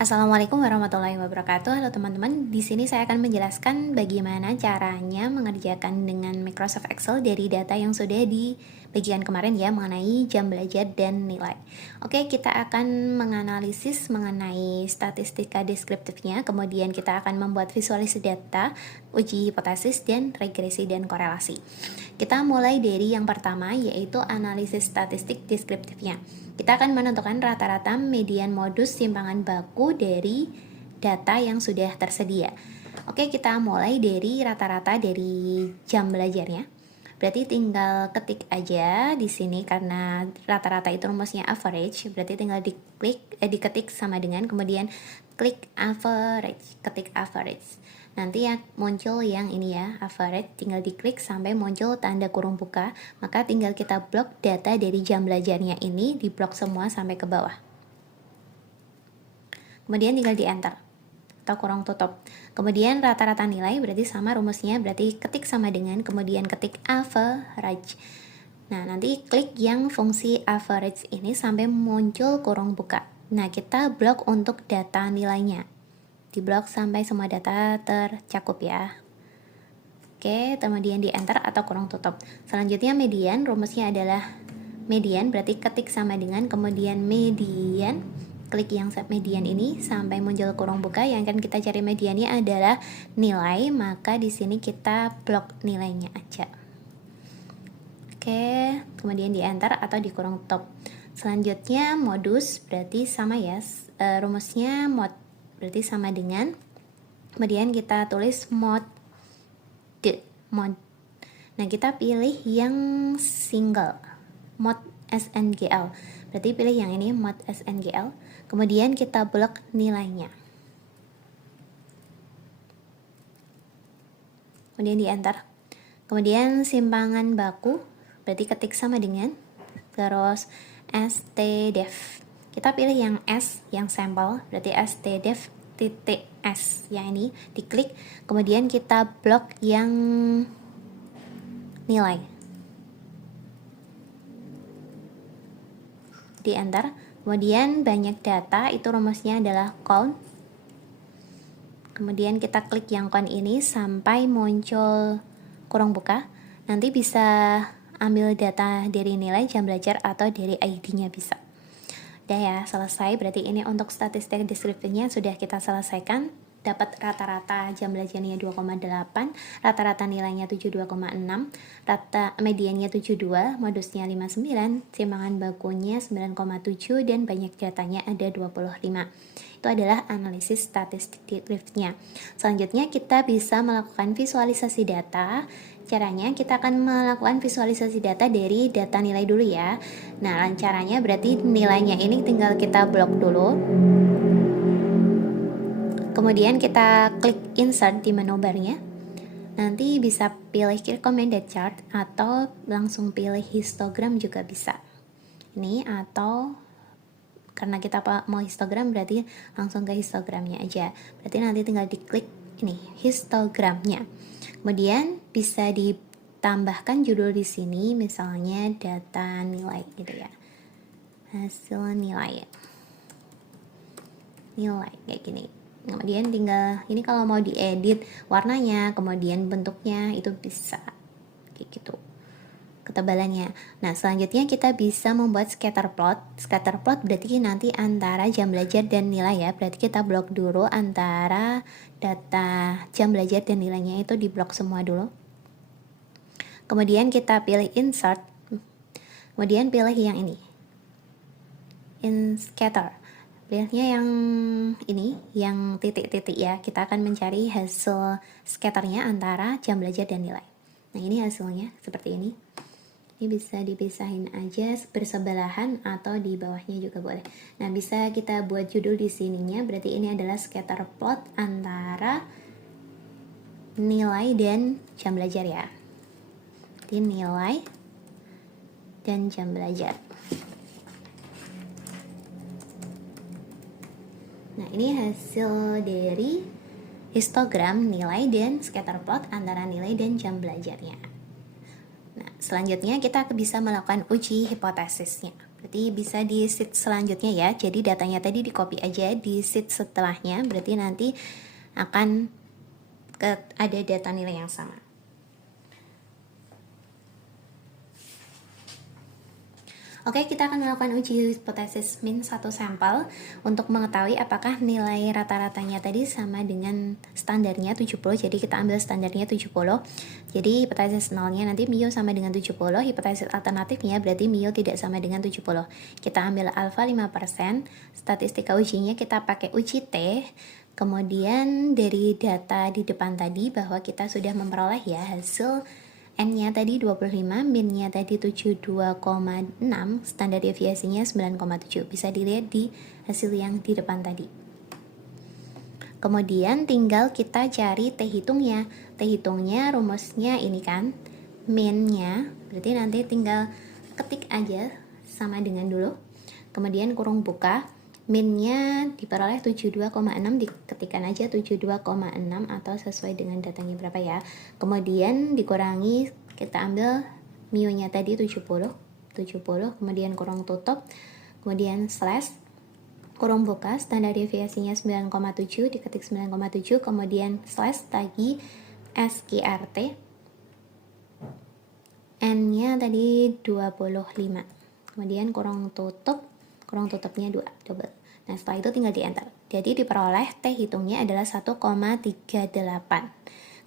Assalamualaikum warahmatullahi wabarakatuh. Halo teman-teman, di sini saya akan menjelaskan bagaimana caranya mengerjakan dengan Microsoft Excel dari data yang sudah di bagian kemarin ya, mengenai jam belajar dan nilai. Oke, kita akan menganalisis mengenai statistika deskriptifnya, kemudian kita akan membuat visualisasi data, uji hipotesis, dan regresi dan korelasi. Kita mulai dari yang pertama, yaitu analisis statistik deskriptifnya. Kita akan menentukan rata-rata median modus simpangan baku dari data yang sudah tersedia. Oke, kita mulai dari rata-rata dari jam belajarnya. Berarti tinggal ketik aja di sini karena rata-rata itu rumusnya average. Berarti tinggal diketik sama dengan kemudian klik average, ketik average. Nanti ya muncul yang ini ya, average, tinggal diklik sampai muncul tanda kurung buka, maka tinggal kita blok data dari jam belajarnya ini, di blok semua sampai ke bawah. Kemudian tinggal di enter atau kurung tutup. Kemudian rata-rata nilai berarti sama rumusnya, berarti ketik sama dengan kemudian ketik average. Nah, nanti klik yang fungsi average ini sampai muncul kurung buka. Nah, kita blok untuk data nilainya. Di blok sampai semua data tercakup ya. Oke, kemudian di enter atau kurung tutup. Selanjutnya median, rumusnya adalah median, berarti ketik sama dengan kemudian median, klik yang median ini sampai muncul kurung buka. Yang akan kita cari mediannya adalah nilai, maka di sini kita blok nilainya aja. Oke, kemudian di enter atau di kurung tutup. Selanjutnya modus, berarti sama ya, rumusnya mod, berarti sama dengan kemudian kita tulis mod. Nah, kita pilih yang single, mod SNGL, berarti pilih yang ini, mod SNGL. Kemudian kita blok nilainya, kemudian di enter. Kemudian simpangan baku, berarti ketik sama dengan, terus stdef, kita pilih yang S, yang sampel, berarti stdef titik S yang ini, diklik, kemudian kita blok yang nilai, di enter. Kemudian banyak data, itu rumusnya adalah count, kemudian kita klik yang count ini sampai muncul kurung buka. Nanti bisa ambil data dari nilai jam belajar atau dari ID-nya bisa. Udah ya, selesai. Berarti ini untuk statistik deskriptifnya sudah kita selesaikan. Dapat rata-rata jam belajarnya 2,8, rata-rata nilainya 72,6, rata mediannya 72, modusnya 59, simpangan bakunya 9,7, dan banyak datanya ada 25. Itu adalah analisis statistik deskriptifnya. Selanjutnya kita bisa melakukan visualisasi data. Caranya kita akan melakukan visualisasi data dari data nilai dulu ya. Nah, caranya berarti nilainya ini tinggal kita blok dulu. Kemudian kita klik insert di menu barnya. Nanti bisa pilih recommended chart atau langsung pilih histogram juga bisa. Ini atau karena kita mau histogram berarti langsung ke histogramnya aja. Berarti nanti tinggal diklik ini histogramnya. Kemudian bisa ditambahkan judul di sini, misalnya data nilai gitu ya. Hasil nilai. Nilai kayak gini. Kemudian tinggal ini kalau mau diedit warnanya, kemudian bentuknya itu bisa kayak gitu, ketebalannya. Nah, selanjutnya kita bisa membuat scatter plot. Scatter plot berarti nanti antara jam belajar dan nilai ya. Berarti kita blok dulu antara data jam belajar dan nilainya, itu di blok semua dulu. Kemudian kita pilih insert. Kemudian pilih yang ini, in scatter. Pilihnya yang ini, yang titik-titik ya. Kita akan mencari hasil scatternya antara jam belajar dan nilai. Nah, ini hasilnya seperti ini. Ini bisa dipisahin aja bersebelahan atau di bawahnya juga boleh. Nah, bisa kita buat judul di sininya, berarti ini adalah scatter plot antara nilai dan jam belajar ya. Jadi nilai dan jam belajar. Nah, ini hasil dari histogram nilai dan scatter plot antara nilai dan jam belajarnya. Nah, selanjutnya kita bisa melakukan uji hipotesisnya. Berarti bisa di sheet selanjutnya ya. Jadi datanya tadi di copy aja di sheet setelahnya, berarti nanti akan ada data nilai yang sama. Oke, kita akan melakukan uji hipotesis min satu sampel untuk mengetahui apakah nilai rata-ratanya tadi sama dengan standarnya 70. Jadi kita ambil standarnya 70. Jadi hipotesis nolnya nanti mio sama dengan 70. Hipotesis alternatifnya berarti mio tidak sama dengan 70. Kita ambil alfa 5%. Statistika ujinya kita pakai uji T. Kemudian dari data di depan tadi bahwa kita sudah memperoleh ya hasil N-nya tadi 25, min-nya tadi 72,6, standar deviasinya 9,7. Bisa dilihat di hasil yang di depan tadi. Kemudian tinggal kita cari T hitungnya. T hitungnya rumusnya ini kan, min-nya, berarti nanti tinggal ketik aja sama dengan dulu. Kemudian kurung buka, min-nya diperoleh 72,6, diketikkan aja 72,6 atau sesuai dengan datanya berapa ya. Kemudian dikurangi, kita ambil mio-nya tadi 70, kemudian kurung tutup, kemudian slash, kurung buka, standar deviasinya 9,7, diketik 9,7, kemudian slash lagi SQRT, N-nya tadi 25, kemudian kurung tutup, kurung tutupnya 2, double. Nah, setelah itu tinggal di enter. Jadi diperoleh T hitungnya adalah 1,38.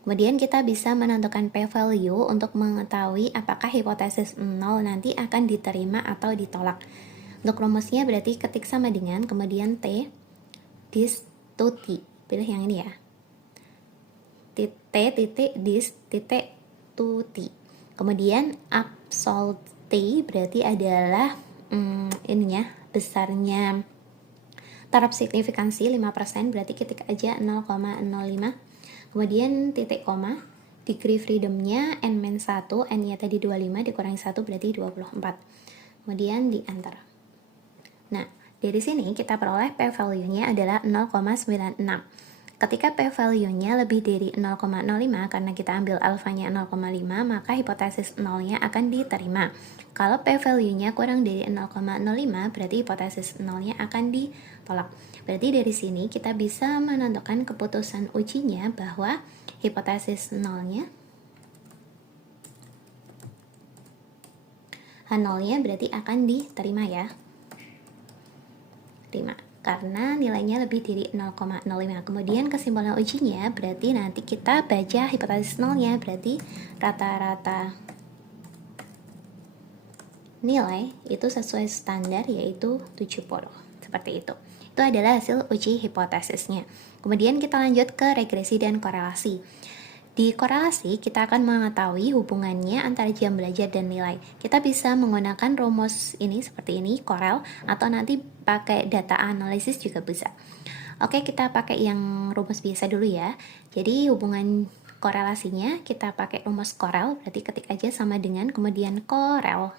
Kemudian kita bisa menentukan p-value untuk mengetahui apakah hipotesis 0 nanti akan diterima atau ditolak. Untuk rumusnya berarti ketik sama dengan, kemudian T dis to T. Pilih yang ini ya. T titik dis titik to T. Kemudian absolute T berarti adalah ininya, besarnya taraf signifikansi 5%, berarti ketik aja 0,05. Kemudian titik koma, degree freedomnya n-1, n-nya tadi 25 dikurangi 1 berarti 24. Kemudian di enter. Nah, dari sini kita peroleh p-value-nya adalah 0,96. Ketika p-value-nya lebih dari 0,05 karena kita ambil alfanya 0,5, maka hipotesis 0-nya akan diterima. Kalau p-value-nya kurang dari 0,05 berarti hipotesis 0-nya akan ditolak. Berarti dari sini kita bisa menentukan keputusan ujinya bahwa hipotesis 0-nya H0-nya berarti akan diterima ya. Terima. Karena nilainya lebih dari 0,05. Kemudian kesimpulan ujinya berarti nanti kita baca hipotesis nolnya, berarti rata-rata nilai itu sesuai standar yaitu 70. Seperti itu. Itu adalah hasil uji hipotesisnya. Kemudian kita lanjut ke regresi dan korelasi. Di korelasi, kita akan mengetahui hubungannya antara jam belajar dan nilai. Kita bisa menggunakan rumus ini seperti ini, korel, atau nanti pakai data analisis juga bisa. Oke, kita pakai yang rumus biasa dulu ya. Jadi hubungan korelasinya kita pakai rumus korel, berarti ketik aja sama dengan kemudian korel.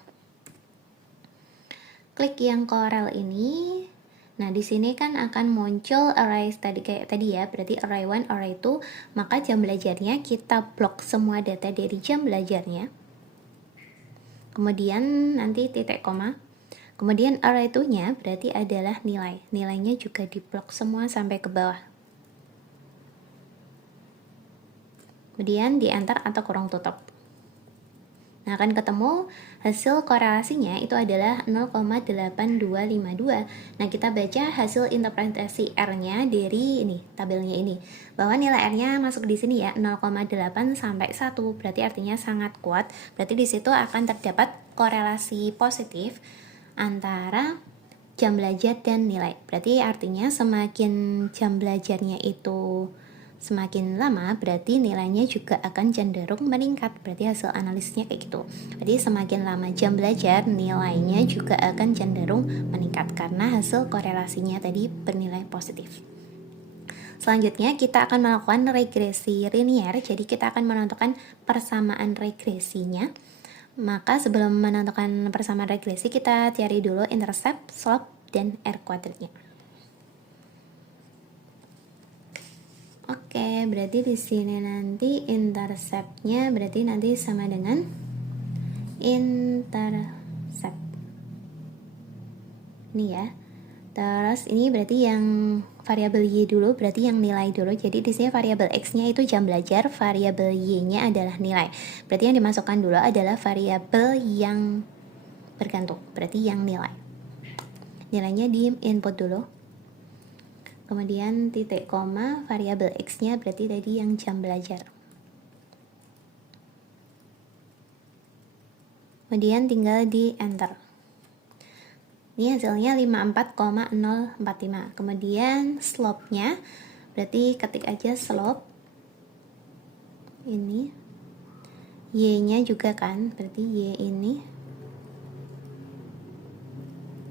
Klik yang korel ini. Nah, di sini kan akan muncul array tadi kayak tadi ya, berarti array 1, array 2, maka jam belajarnya kita blok semua data dari jam belajarnya. Kemudian nanti titik koma. Kemudian array 2-nya berarti adalah nilai. Nilainya juga diblok semua sampai ke bawah. Kemudian di enter atau kurung tutup. Nah, akan ketemu hasil korelasinya itu adalah 0,8252. Nah, kita baca hasil interpretasi R-nya dari ini, tabelnya ini. Bahwa nilai R-nya masuk di sini ya, 0,8 sampai 1. Berarti artinya sangat kuat. Berarti di situ akan terdapat korelasi positif antara jam belajar dan nilai. Berarti artinya semakin jam belajarnya itu semakin lama, berarti nilainya juga akan cenderung meningkat. Berarti hasil analisisnya kayak gitu. Jadi semakin lama jam belajar, nilainya juga akan cenderung meningkat karena hasil korelasinya tadi bernilai positif. Selanjutnya kita akan melakukan regresi linear. Jadi kita akan menentukan persamaan regresinya. Maka sebelum menentukan persamaan regresi, kita cari dulu intercept, slope, dan R kuadratnya. Oke, berarti di sini nanti intercept-nya berarti nanti sama dengan intercept. Ini ya. Terus ini berarti yang variabel Y dulu, berarti yang nilai dulu. Jadi di sini variabel X-nya itu jam belajar, variabel Y-nya adalah nilai. Berarti yang dimasukkan dulu adalah variabel yang bergantung, berarti yang nilai. Nilainya di input dulu. Kemudian titik koma, variabel X-nya berarti tadi yang jam belajar. Kemudian tinggal di enter. Ini hasilnya 54,045. Kemudian slope-nya berarti ketik aja slope. Ini Y-nya juga kan, berarti Y ini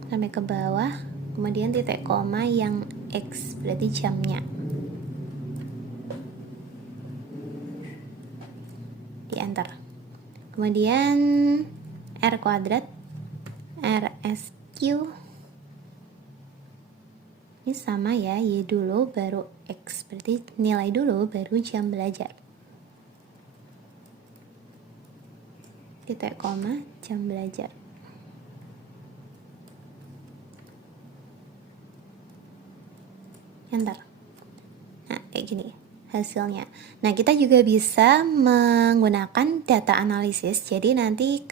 sampai ke bawah. Kemudian titik koma yang X berarti jamnya. Di enter. Kemudian R kuadrat, RSQ ini sama ya, Y dulu baru X, berarti nilai dulu baru jam belajar. Titik koma jam belajar. Enter. Nah, kayak gini hasilnya. Nah, kita juga bisa menggunakan data analisis. Jadi nanti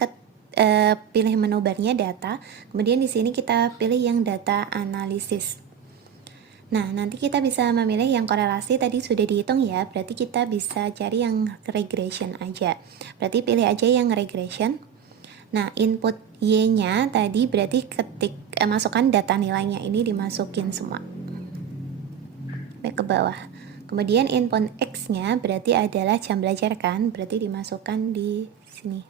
pilih menu barnya data, kemudian di sini kita pilih yang data analisis. Nah, nanti kita bisa memilih yang korelasi tadi sudah dihitung ya, berarti kita bisa cari yang regression aja. Berarti pilih aja yang regression. Nah, input Y-nya tadi berarti masukkan data nilainya ini dimasukin semua. Back ke bawah. Kemudian input X-nya berarti adalah jam belajar kan, berarti dimasukkan di sini.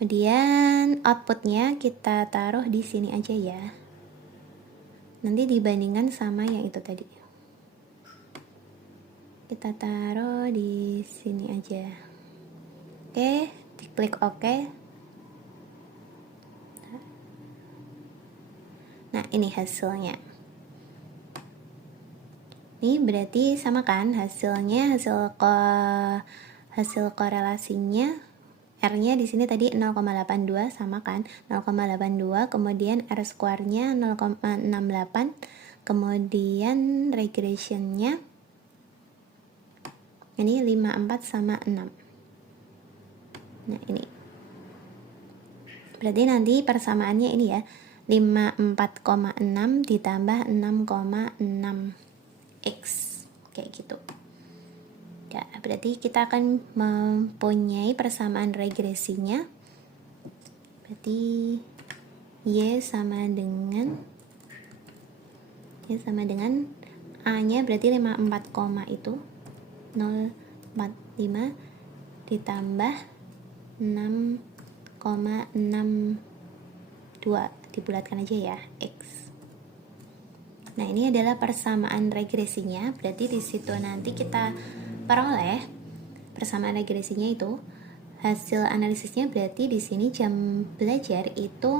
Kemudian outputnya kita taruh di sini aja ya. Nanti dibandingkan sama yang itu tadi. Kita taruh di sini aja. Oke, diklik OK. Nah, ini hasilnya. Ini berarti sama kan hasilnya, hasil korelasinya. R-nya di sini tadi 0,82 sama kan, 0,82, kemudian R square-nya 0,68, kemudian regression-nya ini 54 sama 6. Nah, ini. Berarti nanti persamaannya ini ya, 54,6 ditambah 6,6 X, kayak gitu. Ya, berarti kita akan mempunyai persamaan regresinya. Berarti Y sama dengan A-nya berarti 54, itu 045 ditambah 6,62, dibulatkan aja ya, X. Nah, ini adalah persamaan regresinya. Berarti di situ nanti kita peroleh persamaan regresinya itu hasil analisisnya, berarti di sini jam belajar itu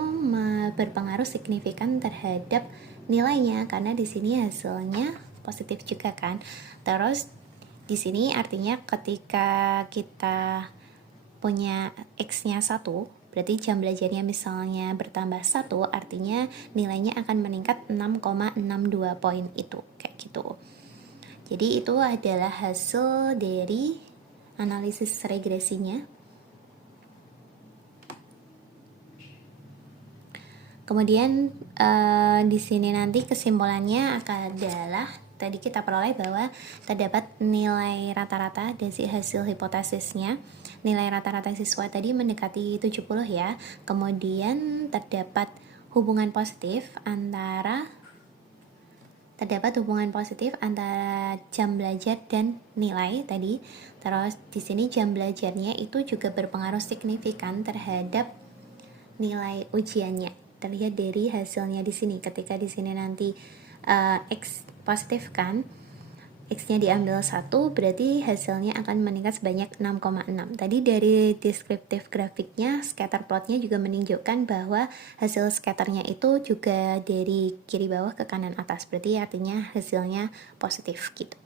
berpengaruh signifikan terhadap nilainya karena di sini hasilnya positif juga kan. Terus di sini artinya ketika kita punya X-nya 1, berarti jam belajarnya misalnya bertambah 1, artinya nilainya akan meningkat 6,62 poin itu, kayak gitu. Jadi itu adalah hasil dari analisis regresinya. Kemudian di sini nanti kesimpulannya adalah tadi kita peroleh bahwa terdapat nilai rata-rata dari hasil hipotesisnya. Nilai rata-rata siswa tadi mendekati 70 ya. Kemudian terdapat hubungan positif antara jam belajar dan nilai tadi. Terus di sini jam belajarnya itu juga berpengaruh signifikan terhadap nilai ujiannya. Terlihat dari hasilnya di sini. Ketika di sini nanti X positif kan, X-nya diambil 1, berarti hasilnya akan meningkat sebanyak 6,6. Tadi dari deskriptif grafiknya, scatter plotnya juga menunjukkan bahwa hasil scatternya itu juga dari kiri bawah ke kanan atas. Berarti artinya hasilnya positif gitu.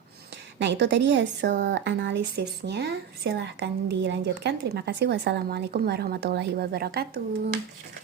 Nah, itu tadi hasil analisisnya. Silahkan dilanjutkan. Terima kasih. Wassalamualaikum warahmatullahi wabarakatuh.